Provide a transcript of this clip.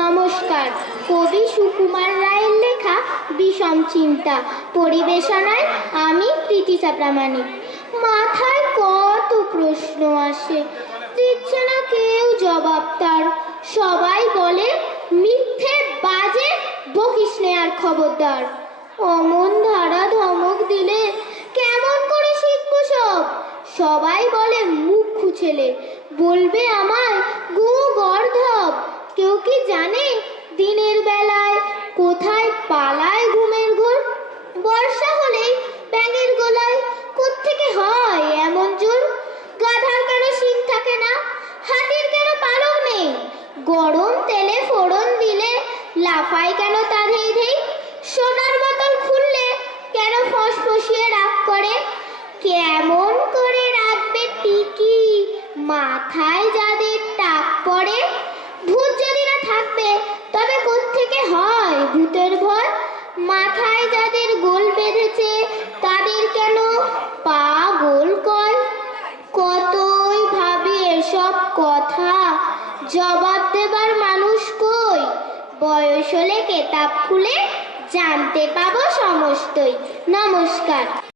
নমস্কার। কবি সুকুমার রায়ের লেখা বিষম চিন্তা পরিবেশনায় আমি প্রীতিশা প্রামাণিক। মাথায় কত প্রশ্ন আসে, দিচ্ছে না কেউ জবাব তার। সবাই বলে মিথ্যে, বাজে, বকিস নে আর খবরদার। অমন ধারা ধমক দিলে কেমন করে শিখবো সব? সবাই বলে মুখ্যু ছেলে, বলবে আমায় গো গর্ধব। কেউ কি জানে দিনের বেলায় কোথায় পালায় ঘুমের ঘোর? বর্ষা হলেই ব্যাঙের গোলায় কোত্থেকে হয় এমন জোর? গাধার কেন শিং থাকে না, হাতির কেন পালক নেই? গরম তেলে ফোড়ন দিলে লাফায় কেন তা ধেই ধেই? সোনার বোতল খুললে কেন ফসফসিয়ে রাগ করে? কেমন করে রাখবে টিকি মাথায় যাদের টাক পড়ে? ভূত যদি না থাকবে তবে কোত্থেকে হয় ভূতের ভয়? মাথায় যাদের গোল বেঁধেছে তাদের কেন পা গোল কয়? কতই ভাবি এসব কথা, জবাব দেবার মানুষ কই? বয়স হলে কেতাব খুলে জানতে পাবো সমস্তই। নমস্কার।